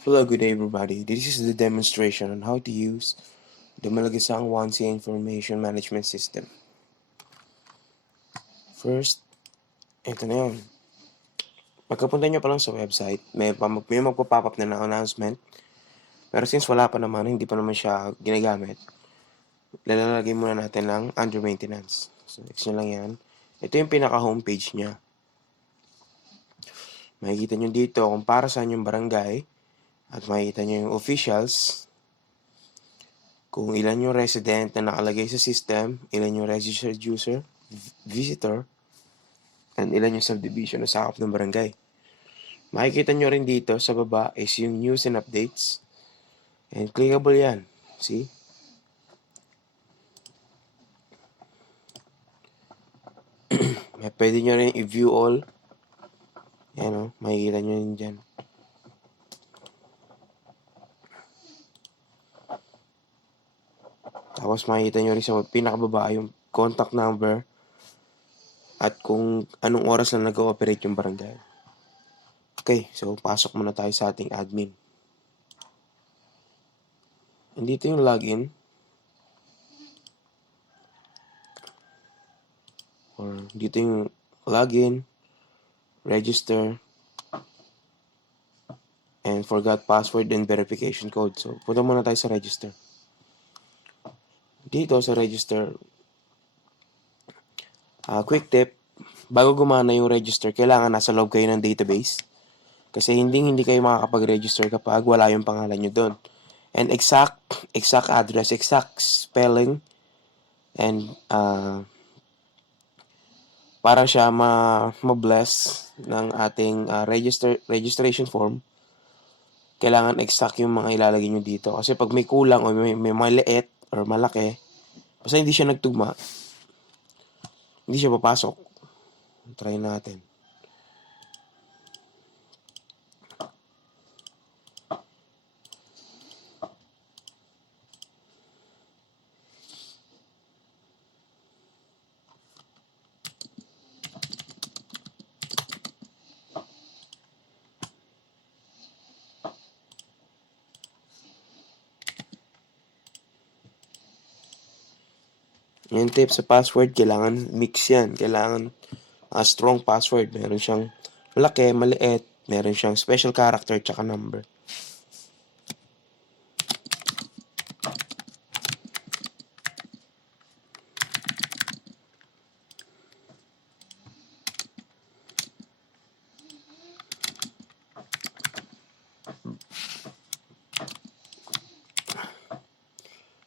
Hello, good day everybody. This is the demonstration on how to use the Malagasang 1C Information Management System. First, ito na yun. Pagkapunta nyo pa lang sa website, may magpa-pop up na announcement. Pero since wala pa naman, hindi pa naman siya ginagamit, lalagay muna natin lang under maintenance. So, next nyo lang yan. Ito yung pinaka-homepage niya. Makikita nyo dito kung para saan yung barangay at makikita nyo yung officials, kung ilan yung resident na nakalagay sa system, ilan yung registered user, visitor, and ilan yung subdivision na sakop ng barangay. Makikita nyo rin dito sa baba is yung news and updates. And clickable yan. See? Pwede nyo rin i-view all. Yan o, makikita nyo rin dyan. Tapos makikita nyo rin sa pinakababa yung contact number at kung anong oras lang nag-ooperate yung barangay. Okay, so pasok muna tayo sa ating admin. Andito yung login. Or dito yung login, register, and forgot password and verification code. So, punta muna tayo sa register. Dito sa register, quick tip, bago gumana yung register, kailangan nasa loob kayo ng database. Kasi hindi kayo makakapag-register kapag wala yung pangalan nyo doon. And exact address, exact spelling, and para siya ma-bless ng ating registration form, kailangan exact yung mga ilalagay nyo dito. Kasi pag may kulang o may maliit or malaki, basta hindi siya nagtugma, hindi siya papasok. Try natin. Yung tip sa password, kailangan mix yan. Kailangan strong password. Meron siyang malaki, maliit. Meron siyang special character tsaka number.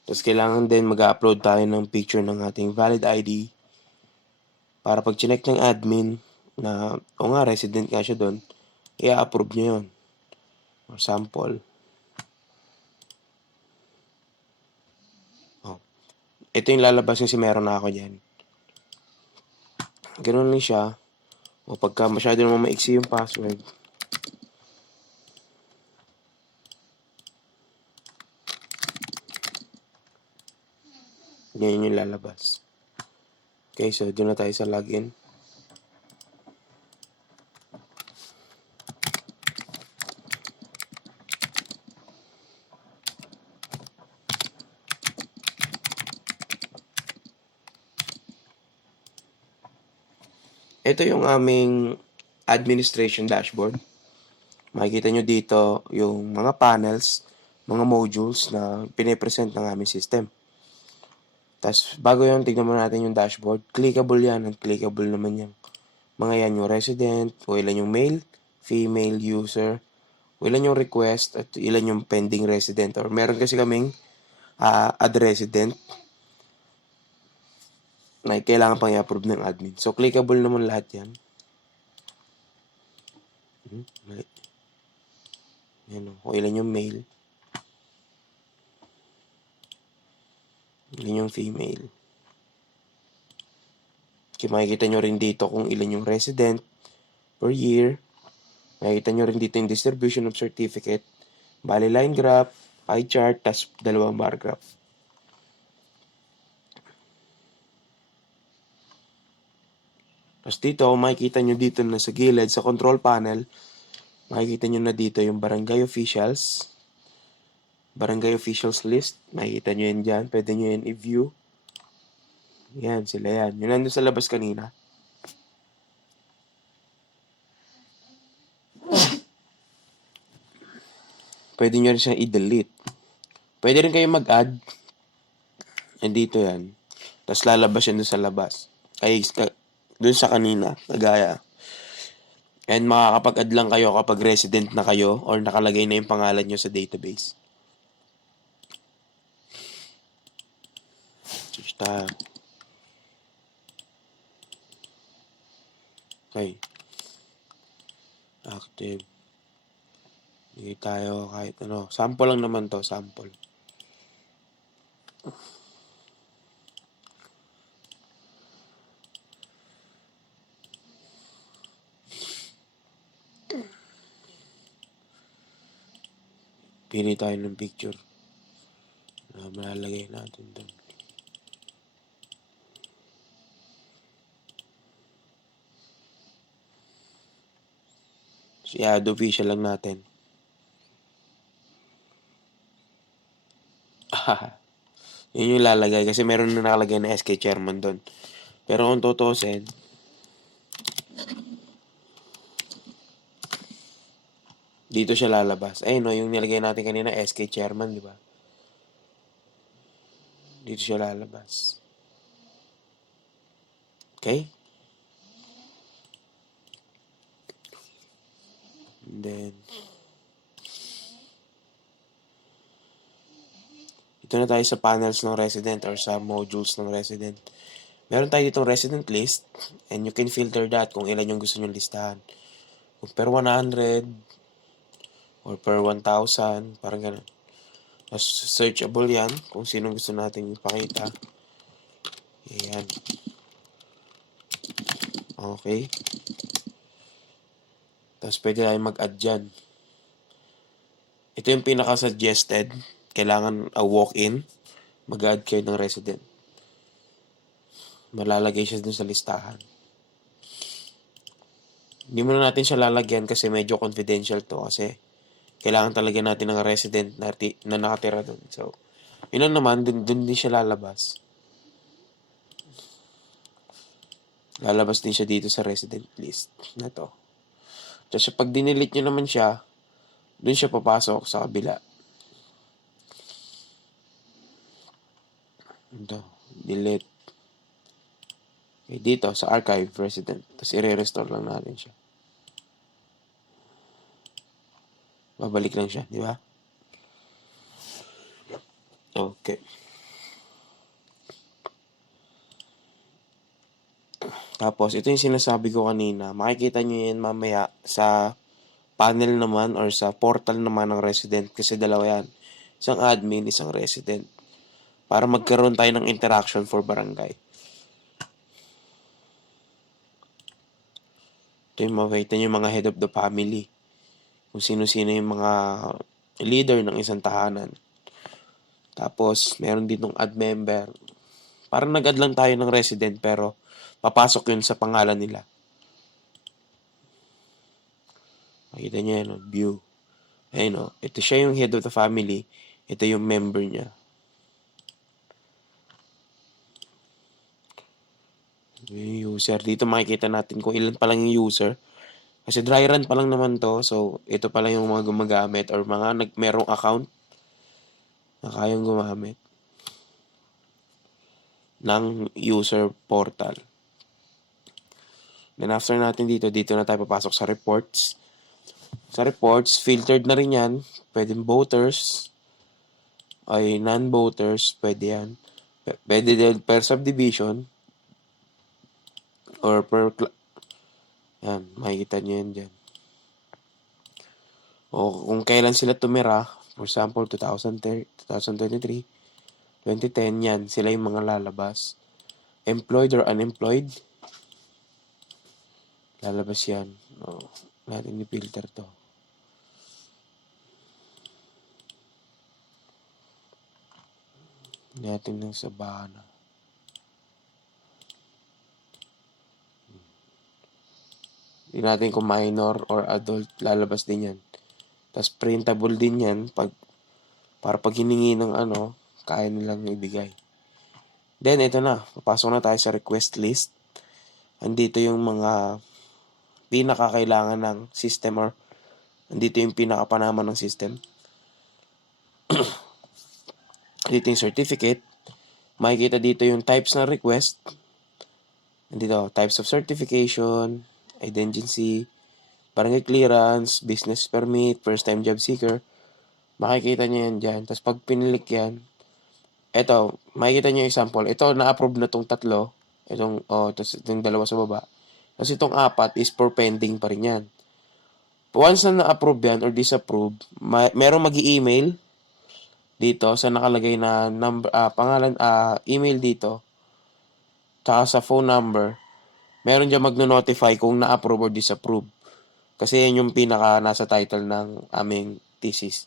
Tapos kailangan din mag-upload tayo ng picture ng ating valid ID para pag chinek ng admin na o nga resident nga siya doon, i-approve niya yun. For sample. Oh. Ito yung lalabas kasi meron na ako dyan. Ganun lang siya. O pagka masyado naman maiksi yung password, ganyan yung lalabas. Okay, so doon na tayo sa login. Ito yung aming administration dashboard. Makikita nyo dito yung mga panels, mga modules na pinipresent ng aming system. Tapos, bago yun, tignan mo natin yung dashboard. Clickable yan. Clickable naman yan. Mga yan yung resident, o ilan yung male, female user, o ilan yung request, at ilan yung pending resident. Or meron kasi kaming add resident na kailangan pang i-approve ng admin. So, clickable naman lahat yan. Mali. Yan o. O ilan yung male. Ilan yung female. Okay, makikita nyo rin dito kung ilan yung resident per year. Makikita nyo rin dito yung distribution of certificate. Bali line graph, pie chart, tas dalawang bar graph. Tapos dito, makikita nyo dito na sa gilid, sa control panel, Makikita nyo na dito yung barangay officials. Barangay officials list. Makikita nyo yan dyan. Pwede nyo yan i-view. Yan, sila yan. Yun nandun sa labas kanina. Pwede nyo rin siyang i-delete. Pwede rin kayo mag-add. Nandito yan. Tapos lalabas yan dun sa labas. Ay, dun sa kanina. Kagaya. And makakapag-add lang kayo kapag resident na kayo or nakalagay na yung pangalan nyo sa database. Search tayo. Okay. Active. Hindi tayo kahit ano. Sample lang naman to. Sample. Pili tayo ng picture na malalagay natin doon. So, i-add official lang natin. Yun yung lalagay kasi meron na nakalagay na SK chairman doon. Pero kung tutusin, dito siya lalabas. Ayun no, yung nilagay natin kanina SK chairman, di ba? Dito siya lalabas. Okay? And then, ito na tayo sa panels ng resident or sa modules ng resident. Meron tayo ditong resident list and you can filter that kung ilan yung gusto nyo listahan. Kung per 100 or per 1,000, parang ganun. Mas searchable yan kung sino gusto nating ipakita. Ayan. Okay. Tapos pwede tayo mag-add dyan. Ito yung pinaka-suggested. Kailangan walk-in. Mag-add kayo ng resident. Malalagay siya dun sa listahan. Hindi muna natin siya lalagyan kasi medyo confidential to kasi kailangan talaga natin ng resident na nakatira dun. So, yun lang naman, dun din siya lalabas. Lalabas din siya dito sa resident list na to. Tapos pag dinelete nyo naman siya, dun siya papasok sa kabila. Ito, delete. Okay, dito sa archive resident. Tapos i-restore lang natin siya. Babalik lang siya, di ba? Okay. Tapos, ito yung sinasabi ko kanina. Makikita nyo yan mamaya sa panel naman or sa portal naman ng resident kasi dalawa yan. Isang admin, isang resident. Para magkaroon tayo ng interaction for barangay. Ito yung makikita nyo yung mga head of the family. Kung sino-sino yung mga leader ng isang tahanan. Tapos, meron ditong add member. Parang nag-add lang tayo ng resident pero papasok yun sa pangalan nila. Makita niyo yan, view. Ayun, ito siya yung head of the family. Ito yung member niya. Yung user. Dito makikita natin kung ilan pa lang yung user. Kasi dry run pa lang naman to. So, ito pa lang yung mga gumagamit or mga merong account na kayang gumamit ng user portal. Then after natin dito na tayo papasok sa reports. Sa reports, filtered na rin yan. Pwede voters, ay non-voters, pwede yan. Pwede din per subdivision or per yan, makikita nyo yan dyan. O kung kailan sila tumira, for example, 2023, 2010, yan, sila yung mga lalabas. Employed or unemployed, lalabas yan. O, natin i-filter to. Natin ng sabana. Hindi natin kung minor or adult, lalabas din yan. Tapos printable din yan para pag hiningi ng kaya nilang ibigay. Then, ito na. Papasok na tayo sa request list. Andito yung mga pinakakailangan ng system or andito yung pinakapanama ng system. Dito yung certificate. Makikita dito yung types ng request. Andito, types of certification, identity, barangay clearance, business permit, first-time job seeker. Makikita nyo yan dyan. Tapos pag pinilik yan, eto, makikita nyo yung sample. Ito, na-approve na tong tatlo. Tapos itong dalawa sa baba. Tapos itong apat is for pending pa rin yan. Once na na-approve yan or disapprove, merong mag-i-email dito sa nakalagay na number, pangalan, email dito. Tsaka sa phone number, meron dyan magno-notify kung na-approve or disapprove. Kasi yan yung pinaka nasa title ng aming thesis.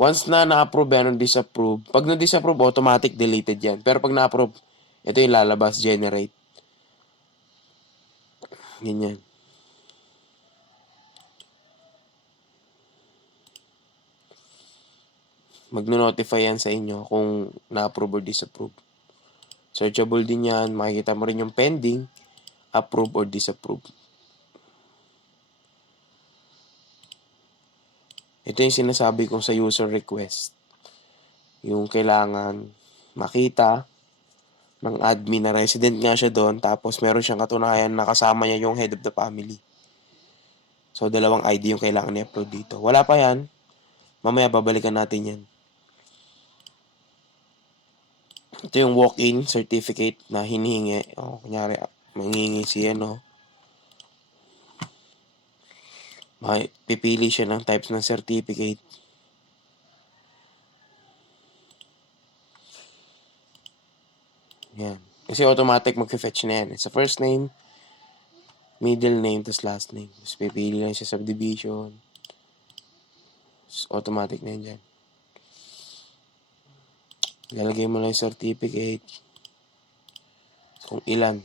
Once na na-approve yan or disapprove, pag na-disapprove, automatic deleted yan. Pero pag na-approve, ito yung lalabas, generate. Ganyan. Magno-notify yan sa inyo kung na-approve or disapprove. Searchable din yan. Makikita mo rin yung pending, approve or disapprove. Ito yung sinasabi ko sa user request. Yung kailangan makita ng admin na resident nga siya doon, tapos meron siyang katunayan na kasama niya yung head of the family. So, dalawang ID yung kailangan i-upload dito. Wala pa yan. Mamaya babalikan natin yan. Ito yung walk-in certificate na hinihingi. Kunyari, manghihingi siya, pipili siya ng types ng certificate. Yan. Kasi automatic mag-fetch na yan. Sa first name, middle name, tapos last name. Tapos pipili lang siya subdivision. Automatic na yan dyan. Lalagay mo lang yung certificate. Kung ilan.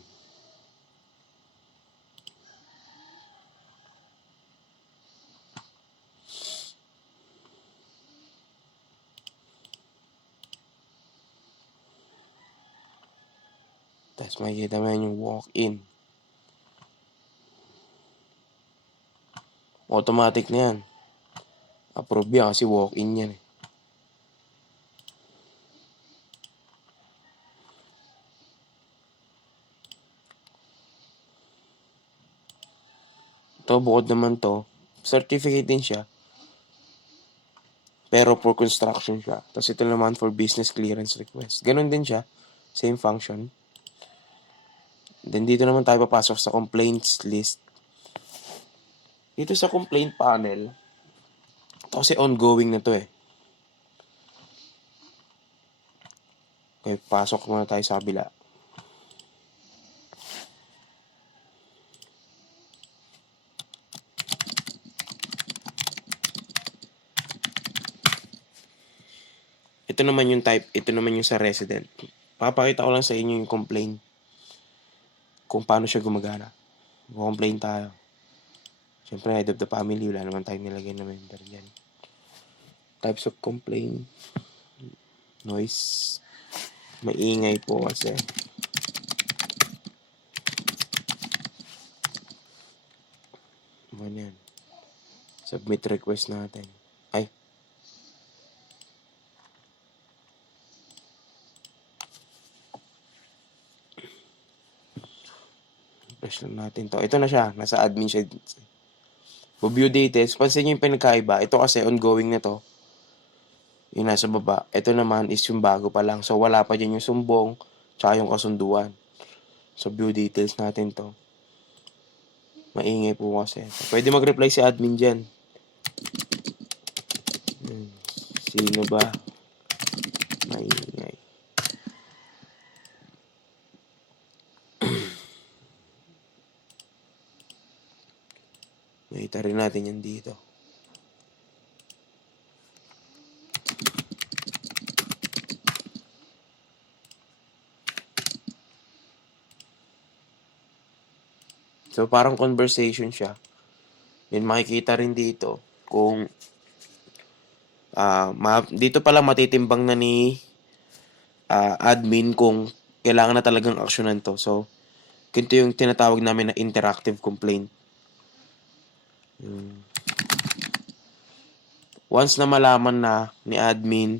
Tapos makikita mo yan yung walk-in. Automatic na yan. Approve yan kasi walk-in yan. Ito, bukod naman to, certificate din siya. Pero for construction siya. Tapos ito naman for business clearance request. Ganun din siya. Same function. Then dito naman tayo papasok sa complaints list. Dito sa complaint panel, ito kasi ongoing na to eh. Okay, pasok muna tayo sa kabila. Ito naman yung type, ito naman yung sa resident. Papakita ko lang sa inyo yung complaint. Kung paano siya gumagana. Complain tayo. Siyempre, head of the family, wala naman tayong nilagay na member dyan. Types of complaint. Noise. Maingay po kasi. Ano yan? Submit request natin. Ay. Refresh lang natin to. Ito na siya. Nasa admin siya. View details. Pansin nyo yung pinagkaiba. Ito kasi ongoing na to. Yung nasa baba. Ito naman is yung bago pa lang. So, wala pa dyan yung sumbong. Tsaka yung kasunduan. So, view details natin to. Maingay po kasi. Pwede mag-reply si admin dyan. Sino ba? Maingay. Makita rin natin yan dito. So, parang conversation siya. Then, makikita rin dito kung dito pala matitimbang na ni admin kung kailangan na talagang aksyonan to. So, ganito yung tinatawag namin na interactive complaint. Once na malaman na ni admin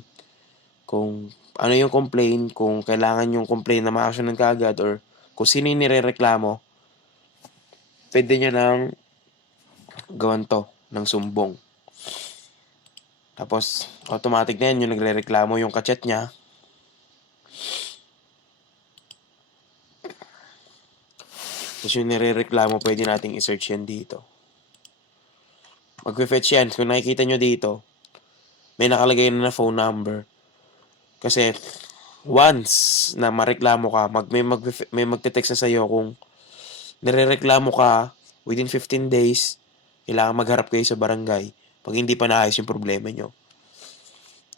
kung ano yung complaint, kung kailangan yung complaint na ma-actionan kaagad or kung sino yung nirereklamo, pwede nyo nang gawan to ng sumbong. Tapos, automatic na yan, yung nagrereklamo yung kachat niya. Tapos yung nirereklamo, pwede nating i-search yan dito. Mag-fetch yan. Kung nakikita nyo dito, may nakalagay na phone number. Kasi, once na mareklamo ka, may magte-text na sa'yo kung nirereklamo ka within 15 days, kailangan magharap kayo sa barangay pag hindi pa naayos yung problema nyo.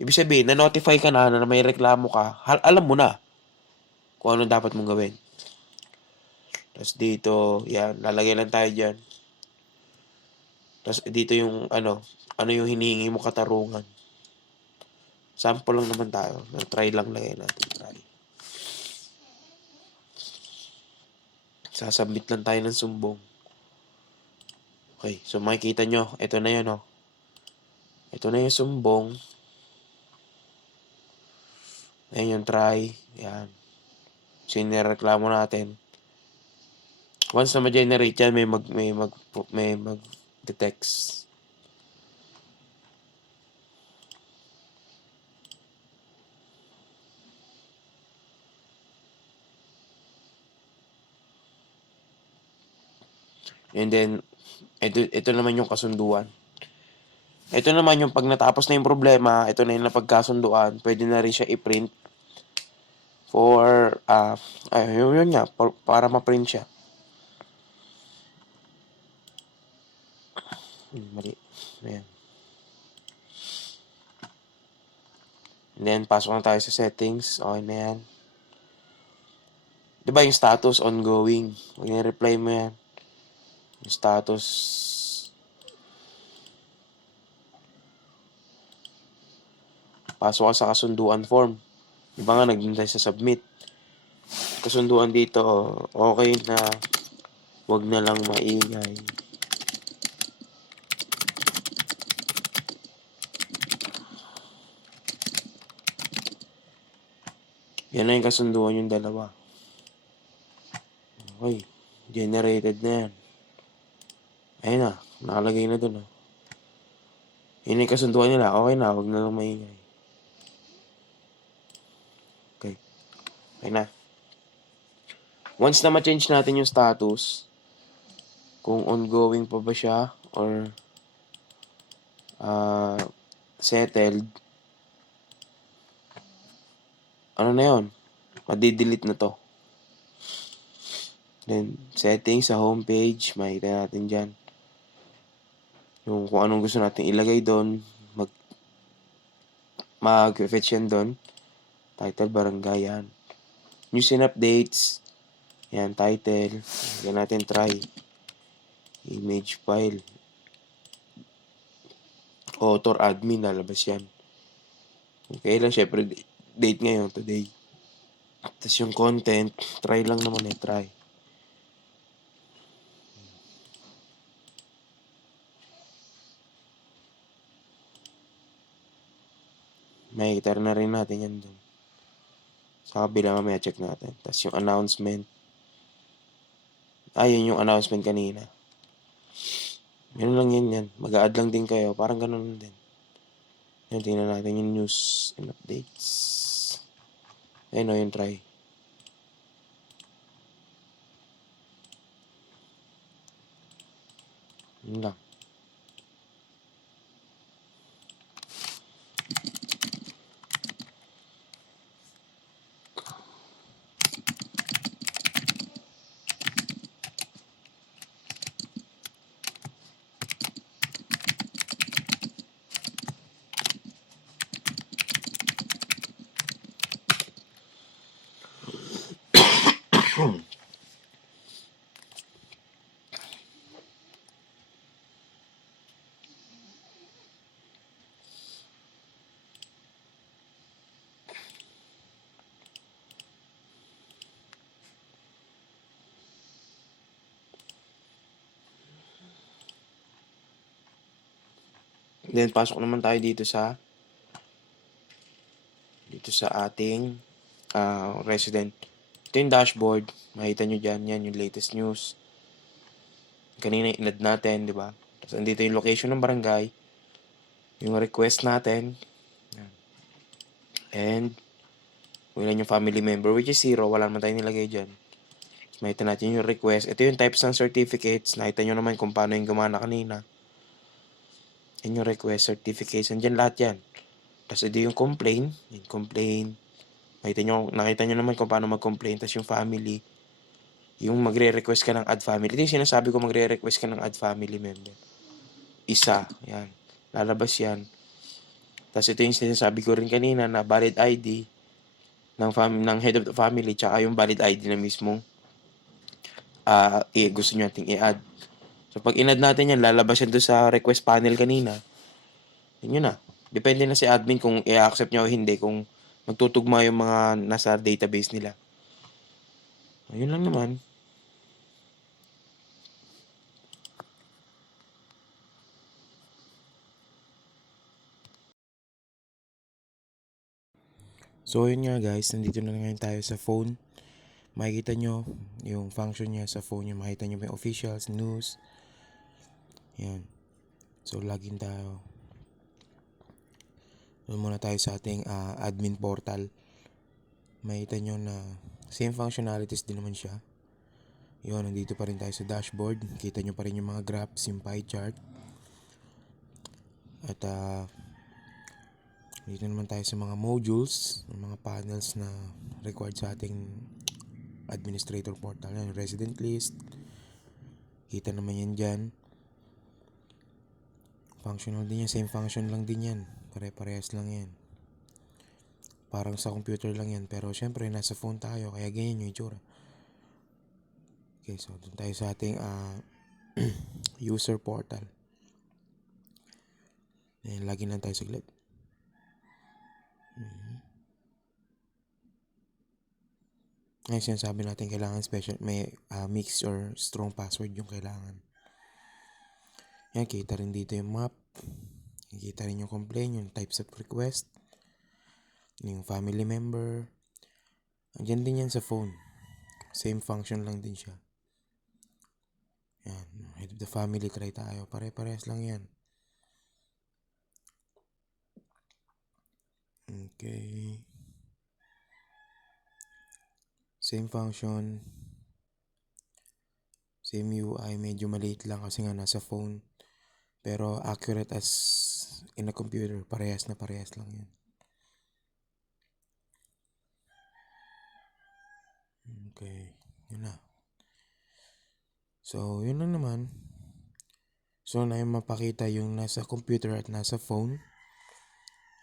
Ibig sabihin, na-notify ka na may reklamo ka, alam mo na kung ano dapat mong gawin. Tapos dito, yan, lalagay lang tayo dyan. Tapos dito yung ano yung hinihingi mo katarungan. Sample lang naman tayo. Try lang lagay natin. Try. Sasubmit lang tayo ng sumbong. Okay, so makikita nyo, ito na yun, oh. Ito na yung sumbong. Ayan yung try. Yan. So, nireklamo natin. Once na ma-generate yan, may mag-text. And then, ito naman yung kasunduan. Ito naman yung pag natapos na yung problema, ito na yung napagkasunduan, pwede na rin siya i-print for, yun nga, para ma-print siya. Mali. Ayan. And then, pasok na tayo sa settings. Okay na yan. Diba yung status ongoing? Pag nireply mo yan. Yung status. Pasok ka sa kasunduan form. Diba nga, naghintay sa submit. Kasunduan dito, okay na. Wag na lang maingay. Yan na yung kasunduan yung dalawa. Okay. Generated na yan. Ayun na. Nakalagay na dun. Yun yung kasunduan nila. Okay na. Wag na lang maingay. Okay. Okay na. Once na ma-change natin yung status, kung ongoing pa ba siya or settled, ano na yun? Madi-delete na to. Then, settings sa homepage, makikita natin dyan. Yung kung anong gusto natin ilagay doon, mag-fetch yan doon. Title, barangay, yan. News and updates, yan, title. Yan natin try. Image file. Author, admin, lalabas yan. Okay lang, syempre, date ngayon, today. Tapos yung content, try lang naman try. Makikita na rin natin yan doon. Sa kabila mamaya check natin. Tapos yung announcement. Yun yung announcement kanina. Yun lang yan. Mag-a-add lang din kayo. Parang ganun din. Yan, tingnan natin yung news and updates. Ayun yung try. Yun lang. Then, pasok naman tayo dito sa ating resident. Ito yung dashboard. Makita nyo dyan. Yan yung latest news. Kanina inad natin, di ba? Tapos andito yung location ng barangay. Yung request natin. Yan. And, kung ilan yung family member, which is 0. Wala naman tayong nilagay dyan. Tapos makita natin yung request. Ito yung types ng certificates. Nakita nyo naman kung paano yung gumana kanina. Yan yung request certificates. Andyan lahat yan. Tapos ito yung complain. Yung complain. Nakita nyo naman kung paano mag-complain. Tapos yung family. Yung magre-request ka ng add family. Ito yung sinasabi ko, magre-request ka ng add family member. Isa. Yan. Lalabas yan. Tapos ito yung sinasabi ko rin kanina na valid ID ng head of the family tsaka yung valid ID na mismong gusto nyo nating i-add. So pag in-add natin yan, lalabas yan doon sa request panel kanina. Yun na. Depende na si admin kung i-accept niya o hindi, kung magtutugma yung mga nasa database nila. Ayun lang naman. So yun nga guys, nandito na ngayon tayo sa phone. Makikita nyo yung function niya sa phone nyo. Makikita nyo yung officials, news. Yan. So login tayo. Doon muna tayo sa ating admin portal. Makikita nyo na same functionalities din naman siya. Yun, nandito pa rin tayo sa dashboard. Kita nyo pa rin yung mga graphs, yung pie chart. At dito naman tayo sa mga modules, mga panels na required sa ating administrator portal. Yan, resident list. Kita naman yan dyan. Functional din yan. Same function lang din yan. Pare-parehas lang yan. Parang sa computer lang yan. Pero syempre, nasa phone tayo. Kaya ganyan yung itsura. Okay, so doon tayo sa ating user portal. Ayan, login lang tayo saglit. Ngayon sinasabi natin kailangan special, may mixed or strong password yung kailangan. Yan, kita rin dito yung map. Kita rin yung complaint, yung types of request, yung family member. Andyan din yan sa phone. Same function lang din siya. Yan, head of the family, try tayo. Pare-parehas lang yan. Okay. Same function. Same UI, medyo maliit lang kasi nga nasa phone. Pero accurate as in a computer. Parehas lang yan. Okay, yun na. So, yun lang naman. So, na yung mapakita yung nasa computer at nasa phone.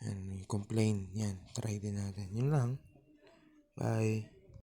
Yan, complain. Yan, try din natin. Yun lang. Bye.